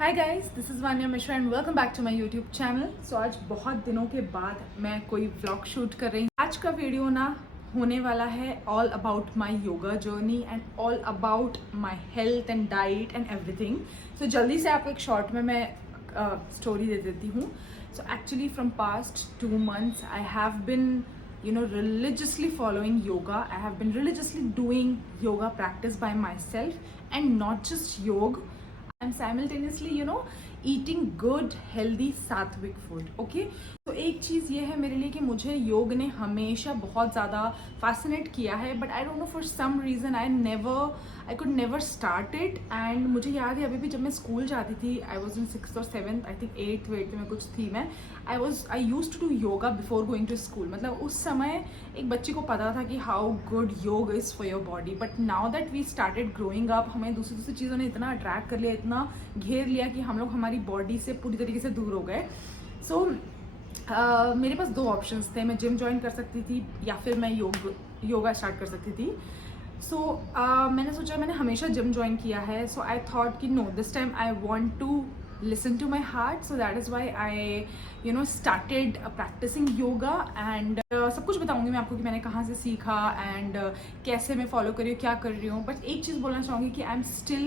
Hi guys, this is Vanya Mishra and welcome back to my YouTube channel. So आज बहुत दिनों के बाद मैं कोई व्लॉग शूट कर रही हूँ। आज का वीडियो ना होने वाला है all about my yoga journey and all about my health and diet and everything. So जल्दी से आपको एक शॉर्ट में मैं स्टोरी दे देती हूँ। So actually from past 2 months I have been religiously following yoga. I have been religiously doing yoga practice by myself and not just yoga. I'm simultaneously eating good healthy sattvic food. Okay, तो एक चीज़ ये है मेरे लिए कि मुझे योग ने हमेशा बहुत ज़्यादा फैसिनेट किया है, but I don't know for some reason I could never start it. And मुझे याद है अभी भी जब मैं स्कूल जाती थी, I was in 6th or 7th, I think 8th में कुछ थी मैं। I use to do yoga before going to school. मतलब उस समय एक बच्ची को पता था कि how good yoga is for your body. But now that we started growing up, हमें दूसरी चीज़ों ने इतना अट्रैक्ट कर लिया, इतना घेर लिया कि हम लोग हमारी बॉडी से पूरी तरीके से दूर हो गए। सो मेरे पास 2 ऑप्शंस थे। मैं जिम ज्वाइन कर सकती थी या फिर मैं योगा स्टार्ट कर सकती थी। सो मैंने सोचा, मैंने हमेशा जिम ज्वाइन किया है। सो आई थॉट कि no, this time I want to listen to my heart, so that is why I started practicing yoga and सब कुछ बताऊंगी मैं आपको कि मैंने कहाँ से सीखा एंड कैसे मैं फॉलो कर रही हूँ, क्या कर रही हूँ। बट एक चीज़ बोलना चाहूँगी कि I am still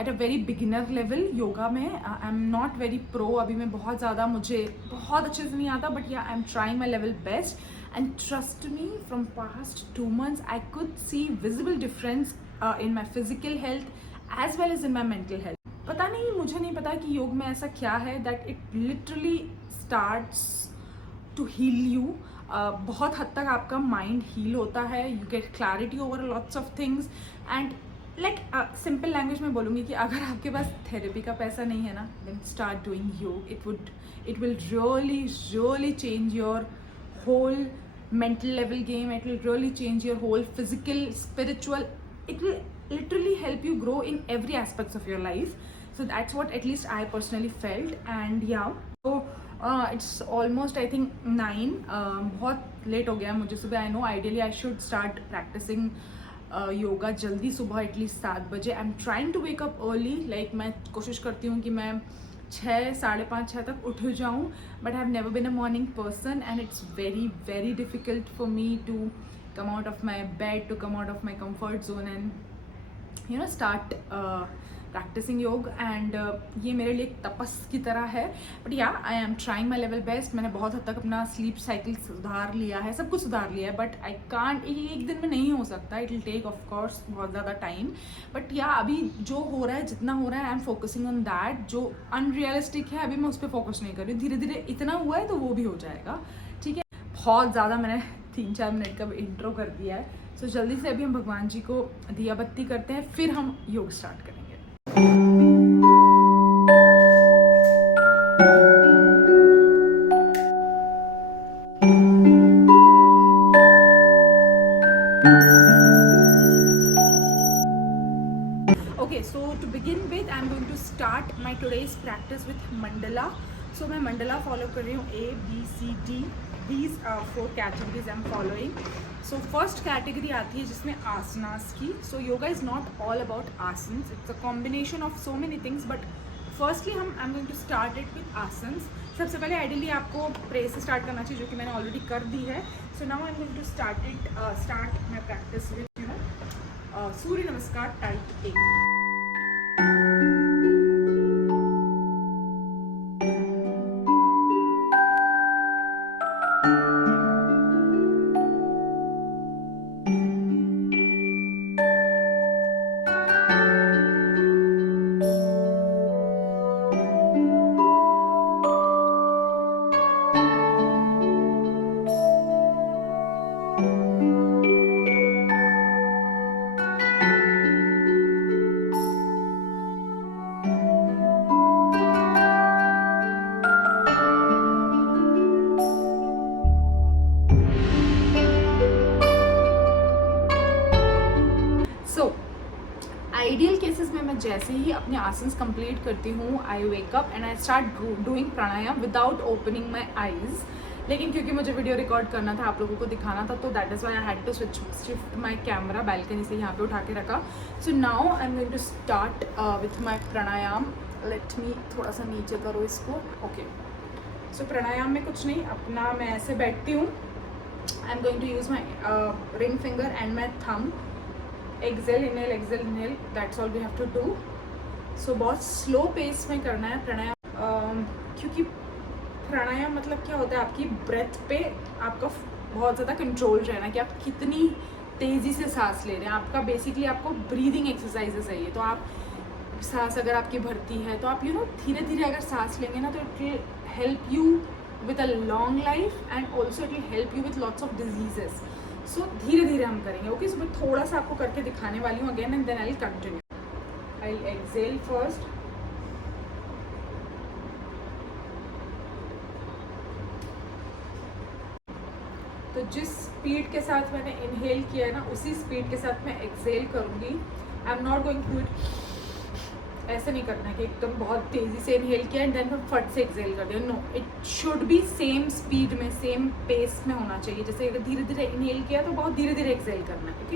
at a very beginner level yoga में। I am not very pro. अभी मैं बहुत ज़्यादा, मुझे बहुत अच्छे से नहीं आता, but yeah I am trying my level best and trust me, from past 2 months I could see visible difference in my physical health as well as in my mental health. पता नहीं, मुझे नहीं पता कि योग में ऐसा क्या है that it literally starts to heal you. बहुत हद तक आपका माइंड हील होता है, you get clarity over lots of things and like simple language में बोलूँगी कि अगर आपके पास थेरेपी का पैसा नहीं है ना, then start doing yoga. It will really change your whole mental level game. It will really change your whole physical, spiritual, it will literally help you grow in every aspects of your life. So that's what at least I personally felt. And yeah, so it's almost I think 9, बहुत late हो गया मुझे सुबह। I know ideally I should start practicing yoga जल्दी सुबह at least 7 बजे। I am trying to wake up early, like मैं कोशिश करती हूँ कि मैं 6, 5:30 तक उठ जाऊँ। But I have never been a morning person and it's very difficult for me to come out of my bed, to come out of my comfort zone and start practising yoga. And ये मेरे लिए एक तपस की तरह है। But yeah, I am trying my level best. मैंने बहुत हद तक अपना स्लीप साइकिल सुधार लिया है, सब कुछ सुधार लिया है, बट आई कांट, एक दिन में नहीं हो सकता। It will take of course ज़्यादा टाइम। बट या, अभी जो हो रहा है, जितना हो रहा है, I am focusing on that. जो अनरियलिस्टिक है अभी मैं उस पर फोकस नहीं कर रही हूँ। धीरे धीरे इतना हुआ है तो वो भी हो जाएगा, ठीक है। बहुत ज़्यादा मैंने 3-4 मिनट का इंट्रो कर दिया है। सो जल्दी से अभी हम भगवान जी को दिया बत्ती करते हैं, फिर हम योग स्टार्ट करेंगे। Okay, so to begin with, I'm going to start my today's practice with mandala. So मैं mandala follow कर रही हूँ, A, B, C, D. These are 4 categories I'm following. So first category आती है जिसमें asanas की. So yoga is not all about asanas. It's a combination of so many things. But firstly I'm going to start it with asanas. सबसे पहले ideally आपको press से start करना चाहिए, जो कि मैंने ऑलरेडी कर दी है. So now I'm going to start my practice with सूर्य नमस्कार टाइप A. आइडियल केसेस में मैं जैसे ही अपने आसन्स कंप्लीट करती हूँ, I wake up and I start doing pranayama without opening my eyes. लेकिन क्योंकि मुझे वीडियो रिकॉर्ड करना था, आप लोगों को दिखाना था, तो that is why I had to shift my camera balcony से यहाँ पे उठा के रखा। So now I am going to start with my pranayama let me थोड़ा सा नीचे करो इसको. ओके, सो प्राणायाम में कुछ नहीं, अपना मैं ऐसे बैठती हूँ. I am going to use my ring finger and my thumb. Exhale inhale, that's all we have to do. So बहुत स्लो पेस में करना है प्राणायाम, क्योंकि प्राणायाम मतलब क्या होता है, आपकी ब्रेथ पे आपका बहुत ज़्यादा कंट्रोल रहना कि आप कितनी तेज़ी से सांस ले रहे हैं. आपका बेसिकली आपको ब्रीदिंग एक्सरसाइजेस है ये. तो आप सांस अगर आपकी भरती है तो आप धीरे धीरे अगर सांस लेंगे ना, तो it will help you with a long life and also it will help you with lots of diseases. So धीरे धीरे हम करेंगे. ओके, सो मैं थोड़ा सा आपको करके दिखाने वाली हूँ again and then I will continue. I excel first. तो जिस स्पीड के साथ मैंने इनहेल किया है ना, उसी स्पीड के साथ मैं एक्सेल करूँगी. I am not going to it ऐसे नहीं करना है कि एकदम बहुत तेज़ी से इनहेल किया एंड देन फिर फट से एक्सेल कर दिया. No, it should be same speed में, सेम पेस में होना चाहिए. जैसे अगर धीरे धीरे इनहेल किया तो बहुत धीरे धीरे एक्सेल करना है. ठीक है.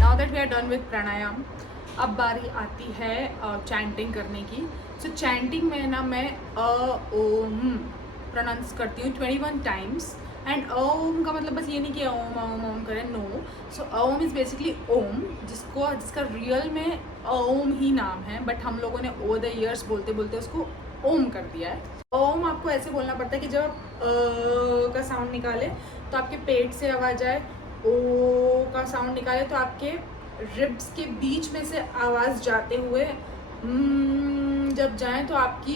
Now that we are done with pranayama, अब बारी आती है चैंटिंग करने की. सो चैंटिंग में ना मैं ओम प्रोनाउंस करती हूँ 21 टाइम्स. एंड ओम का मतलब बस ये नहीं कि ओम ओम ओम करें, no. So Om is basically Om, जिसका रियल में ओम ही नाम है, बट हम लोगों ने ओवर द ईयर्स बोलते बोलते उसको ओम कर दिया है. ओम आपको ऐसे बोलना पड़ता है कि जब आप का साउंड निकाले तो आपके पेट से आवाज़ आए, ओ का साउंड निकाले तो आपके रिब्स के बीच में से आवाज़ जाते हुए जब जाएं तो आपकी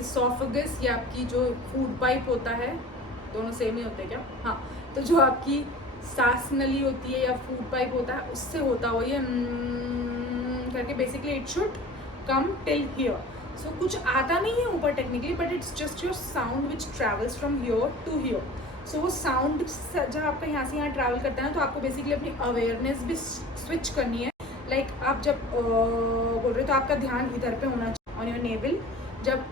इसोफेगस या आपकी जो फूड पाइप होता है, दोनों सेम ही होते हैं क्या? हाँ, तो जो आपकी सांस नली होती है या फूड पाइप होता है, उससे होता हुआ ये करके basically it should come till here. So कुछ आता नहीं है ऊपर technically, but it's just your sound which travels from here to here. So वो साउंड जब आपका यहाँ से यहाँ ट्रैवल करता है ना, तो आपको बेसिकली अपनी अवेयरनेस भी स्विच करनी है. लाइक आप जब बोल रहे हो तो आपका ध्यान इधर पे होना चाहिए ऑन योर नेवल. जब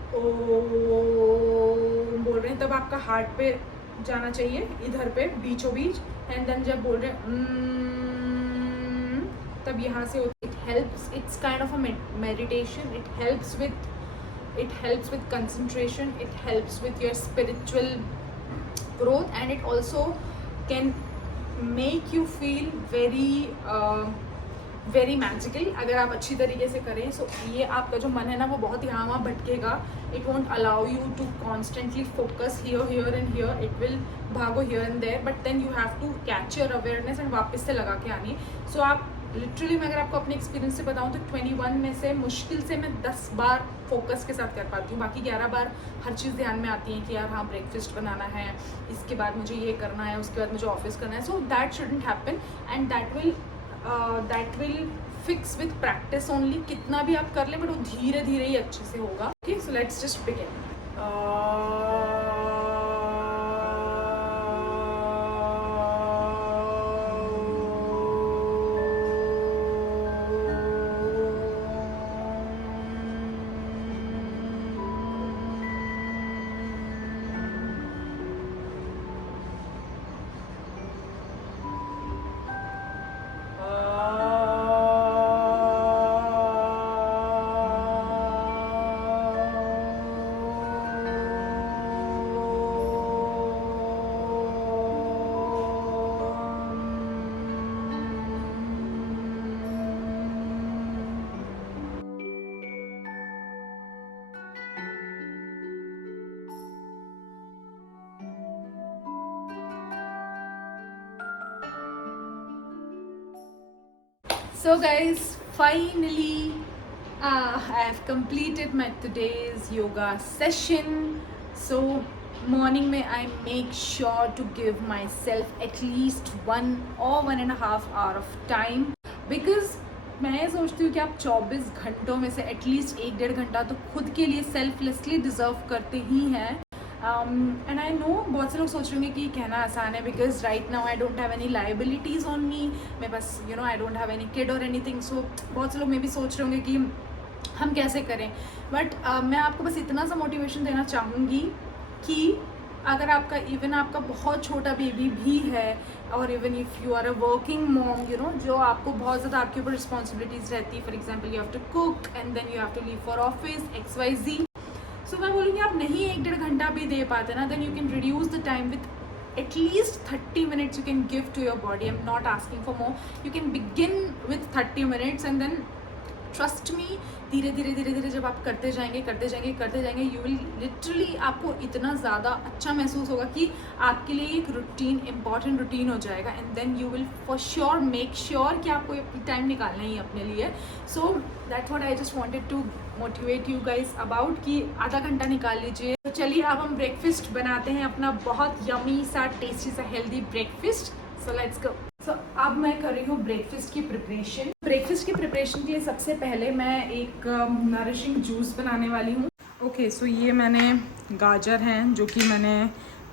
बोल रहे हैं तब आपका हार्ट पे जाना चाहिए, इधर पे बीचों बीच. एंड देन जब बोल रहे हैं तब यहाँ से it helps. It's kind of a meditation. It helps with concentration. It helps with your spiritual growth and it also can make you feel very magical अगर आप अच्छी तरीके से करें. सो ये आपका जो मन है ना, वो बहुत यहाँ वहाँ भटकेगा. It won't allow you to constantly focus here and here. It will भागो here and there, but then you have to catch your awareness and वापस से लगा के आनी. सो आप लिटरली, मैं अगर आपको अपने एक्सपीरियंस से बताऊँ तो 21 में से मुश्किल से मैं 10 बार फोकस के साथ कर पाती हूँ. बाकी 11 बार हर चीज़ ध्यान में आती है कि यार हाँ, ब्रेकफास्ट बनाना है, इसके बाद मुझे ये करना है, उसके बाद मुझे ऑफिस करना है. So that shouldn't happen and that will fix with practice only. कितना भी आप कर लें, बट वो धीरे धीरे ही अच्छे से होगा. Okay, so let's just begin. So guys, finally I have completed my today's yoga session. So morning में I make sure to give myself at least 1 or 1.5 hour of time, because मैं सोचती हूँ कि आप 24 घंटों में से एटलीस्ट 1-1.5 घंटा तो खुद के लिए सेल्फलेसली डिज़र्व करते ही हैं. एंड आई नो बहुत से लोग सोच रहे होंगे कि कहना आसान है, because right now I don't have any liabilities on me. मैं बस I don't have any kid और एनीथिंग. सो बहुत से लोग मे भी सोच रहे होंगे कि हम कैसे करें। बट मैं आपको बस इतना सा मोटिवेशन देना चाहूँगी कि अगर आपका इवन आपका बहुत छोटा बेबी भी है, और even if you are a working mom, you know, जो आपको बहुत ज़्यादा आपके ऊपर रिस्पॉन्सिबिलिटीज़ रहती है, for example you have to cook and then you have to leave for office XYZ। So मैं बोलूँगी आप नहीं 1-1.5 घंटा भी दे पाते ना, then you can reduce the time with at least 30 minutes you can give to your body. I'm not asking for more. You can begin with 30 minutes and then trust me, धीरे धीरे जब आप करते जाएंगे यू विल लिटरली, आपको इतना ज़्यादा अच्छा महसूस होगा कि आपके लिए एक रूटीन, इंपॉर्टेंट रूटीन हो जाएगा। And then you will for sure make sure कि आपको टाइम निकालना ही अपने लिए। So that's what I just wanted to motivate you guys about कि आधा घंटा निकाल लीजिए। तो चलिए अब हम ब्रेकफास्ट बनाते हैं, अपना बहुत यमी सा टेस्टी सा healthy breakfast. So let's go. So अब मैं कर रही हूँ ब्रेकफास्ट की प्रिपरेशन। ब्रेकफास्ट की प्रिपरेशन के लिए सबसे पहले मैं एक नरिशिंग जूस बनाने वाली हूँ। ओके, सो ये मैंने गाजर हैं जो कि मैंने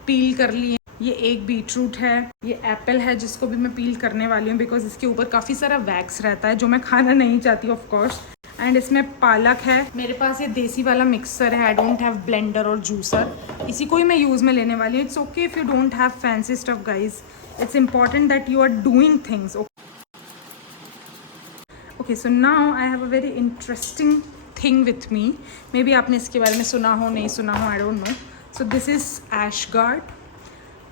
पील कर लिए, ये एक बीटरूट है, ये एप्पल है जिसको भी मैं पील करने वाली हूँ बिकॉज इसके ऊपर काफ़ी सारा वैक्स रहता है जो मैं खाना नहीं चाहती ऑफ कोर्स। एंड इसमें पालक है, मेरे पास ये देसी वाला मिक्सर है, आई डोंट हैव ब्लेंडर और जूसर, इसी को ही मैं यूज़ में लेने वाली हूँ। It's okay if you don't have fancy stuff guys, it's important that you are doing things. Okay, so now I have a very interesting thing with me. Maybe आपने इसके बारे में सुना हो, नहीं सुना हो, I don't know. So this is Ashgard.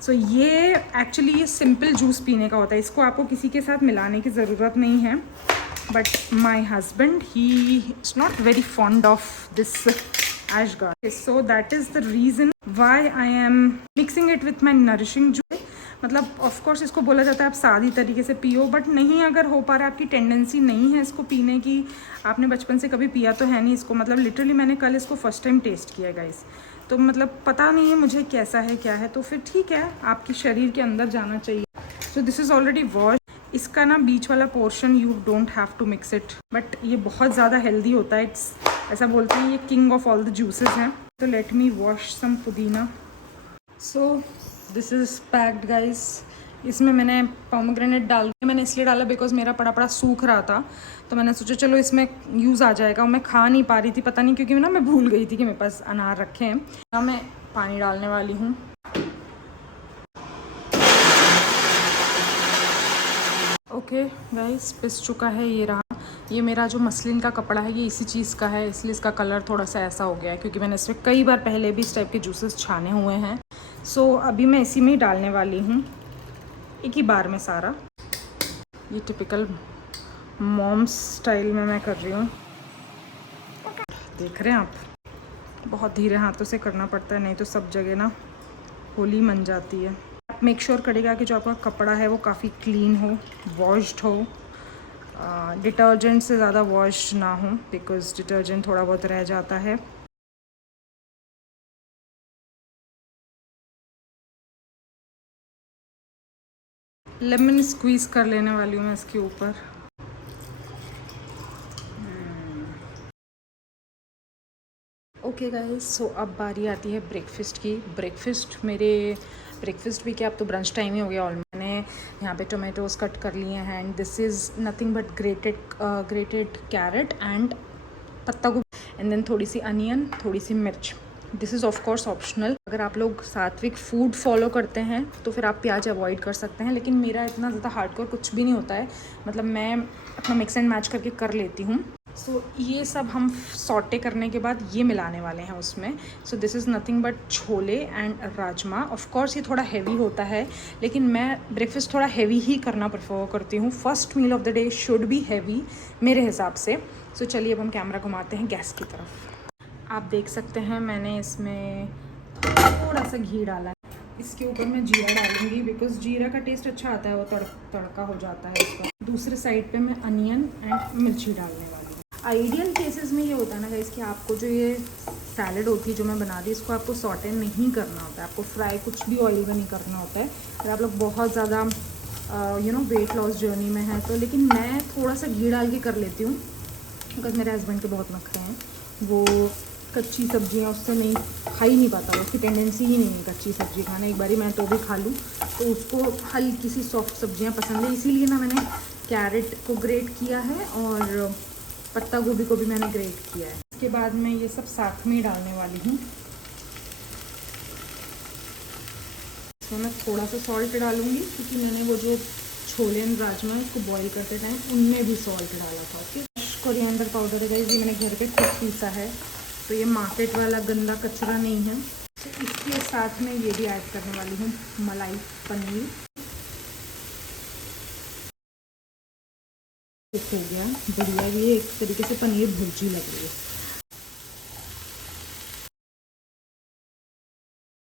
So ये actually ये simple juice पीने का होता है, इसको आपको किसी के साथ मिलाने की ज़रूरत नहीं है. But my husband, he is not very fond of this Ashgard. Okay, so that is the reason why I am mixing it with my nourishing juice. मतलब ऑफ कोर्स इसको बोला जाता है आप सादी तरीके से पियो, बट नहीं, अगर हो पा रहा है, आपकी टेंडेंसी नहीं है इसको पीने की, आपने बचपन से कभी पिया तो है नहीं इसको, मतलब लिटरली मैंने कल इसको फर्स्ट टाइम टेस्ट किया गाइस, तो मतलब पता नहीं है मुझे कैसा है क्या है, तो फिर ठीक है, आपके शरीर के अंदर जाना चाहिए। So this is already wash, इसका ना बीच वाला portion you don't have to mix it, but ये बहुत ज़्यादा हेल्दी होता है, इट्स ऐसा बोलते हैं ये king of all the juices हैं। तो लेट मी वॉश सम पुदीना। सो दिस इज़ पैक्ड गाइस। इसमें मैंने पोमेग्रेनेट डाल दिया, मैंने इसलिए डाला बिकॉज मेरा पड़ा सूख रहा था, तो मैंने सोचा चलो इसमें यूज़ आ जाएगा। मैं खा नहीं पा रही थी, पता नहीं क्योंकि ना मैं भूल गई थी कि मेरे पास अनार रखे हैं। अब मैं पानी डालने वाली हूँ। ओके गाइस, पिस चुका है, ये रहा। ये मेरा जो मसलिन का कपड़ा है ये इसी चीज़ का है, इसलिए इसका कलर थोड़ा सा ऐसा हो गया है, क्योंकि मैंने इसमें कई बार पहले भी इस टाइप के जूसेस छाने हुए हैं। सो अभी मैं इसी में ही डालने वाली हूँ, एक ही बार में सारा। ये टिपिकल मॉम्स स्टाइल में मैं कर रही हूँ। देख रहे हैं आप, बहुत धीरे हाथों से करना पड़ता है, नहीं तो सब जगह ना होली मन जाती है। आप मेक श्योर करेगा कि जो आपका कपड़ा है वो काफ़ी क्लीन हो, वॉश्ड हो, डिटर्जेंट से ज़्यादा वॉश ना हो, बिकॉज डिटर्जेंट थोड़ा बहुत रह जाता है। लेमन स्क्वीज़ कर लेने वाली हूँ मैं इसके ऊपर। ओके गाइस, सो अब बारी आती है ब्रेकफास्ट की। ब्रेकफास्ट भी क्या, अब तो ब्रंच टाइम ही हो गया ऑलमोस्ट। मैंने यहाँ पे टोमेटोज कट कर लिए हैं, and this is nothing but grated carrot and पत्ता गोभी, एंड देन थोड़ी सी अनियन, थोड़ी सी मिर्च। This is of course optional, अगर आप लोग सात्विक फूड फॉलो करते हैं तो फिर आप प्याज अवॉइड कर सकते हैं, लेकिन मेरा इतना ज़्यादा हार्डकोर कुछ भी नहीं होता है, मतलब मैं अपना मिक्स एंड मैच करके कर लेती हूँ। सो ये सब हम सॉटे करने के बाद ये मिलाने वाले हैं उसमें। सो this is nothing but chole and rajma. Of course ये थोड़ा हैवी होता है, लेकिन मैं ब्रेकफास्ट थोड़ा हैवी ही करना प्रेफर करती हूँ। First meal of the day should be heavy मेरे हिसाब से। सो चलिए अब हम कैमरा घुमाते हैं गैस की तरफ। आप देख सकते हैं मैंने इसमें थोड़ा सा घी डाला है, इसके ऊपर मैं जीरा डालूंगी बिकॉज जीरा का टेस्ट अच्छा आता है, वो तड़का हो जाता है इसका। दूसरे साइड पे मैं अनियन एंड मिर्ची डालने वाली हूँ। आइडियल केसेस में ये होता है ना गाइस कि आपको जो ये सैलड होती है जो मैं बना दी, इसको आपको सॉटे नहीं करना होता है, आपको फ्राई कुछ भी ऑयल में नहीं करना होता है। अगर आप लोग बहुत ज़्यादा वेट लॉस जर्नी में है तो, लेकिन मैं थोड़ा सा घी डाल के कर लेती हूँ बिकॉज मेरे हस्बैंड के बहुत नखरे हैं, वो कच्ची सब्जियाँ उससे नहीं खा ही नहीं पाता, उसकी टेंडेंसी ही नहीं है कच्ची सब्जी खाना। एक बारी मैं तो भी खा लूँ तो उसको हल्की सी सॉफ्ट सब्जियाँ पसंद है, इसीलिए ना मैंने कैरेट को ग्रेट किया है और पत्ता गोभी को भी मैंने ग्रेट किया है। इसके बाद मैं ये सब साथ में ही डालने वाली हूँ। इसमें मैं थोड़ा सा सॉल्ट डालूँगी क्योंकि मैंने वो जो छोले एंड राजमा इसको बॉईल करते टाइम उनमें भी सॉल्ट डाला था। ओके, कोरिएंडर पाउडर है गाइस, ये मैंने घर पे खुद पीसा है, तो ये मार्केट वाला गंदा कचरा नहीं है। तो इसके साथ में ये भी ऐड करने वाली हूँ मलाई पनीर। हो गया बढ़िया, ये एक तरीके से पनीर भुर्जी लग रही है।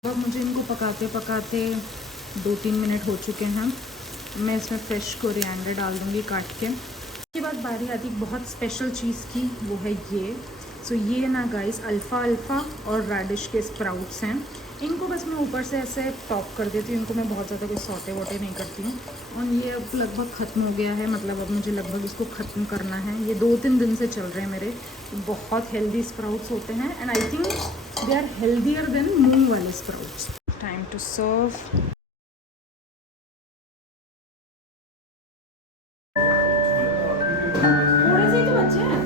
अब मुझे इनको पकाते पकाते 2-3 मिनट हो चुके हैं। मैं इसमें फ्रेश कोरिएंडर डाल दूँगी काट के। उसके बाद बारी आती बहुत स्पेशल चीज़ की, वो है ये। सो ये ना गाइस अल्फ़ा और रेडिश के स्प्राउट्स हैं। इनको बस मैं ऊपर से ऐसे टॉप कर देती हूँ, इनको मैं बहुत ज़्यादा कोई सौटे वोटे नहीं करती हूँ। और ये अब लगभग ख़त्म हो गया है, मतलब अब मुझे लगभग इसको ख़त्म करना है। ये 2-3 दिन से चल रहे हैं मेरे। बहुत हेल्दी स्प्राउट्स होते हैं and I think they are healthier than मूंग वाले स्प्राउट्स। Time to serve. थोड़े से ही तो बच्चे हैं।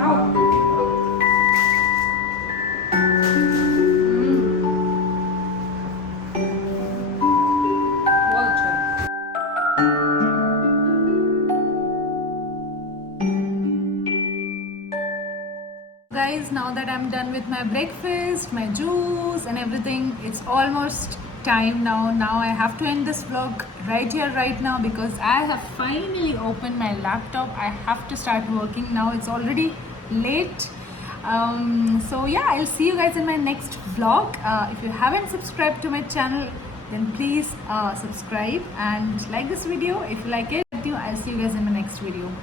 आओ। बहुत अच्छा। Guys, now that I'm done with my breakfast, my juice and everything, it's almost time now. Now I have to end this vlog right here, right now, because I have finally opened my laptop. I have to start working now. It's already late. So yeah, I'll see you guys in my next vlog. If you haven't subscribed to my channel, then please subscribe and like this video if you like it. I'll see you guys in my next video.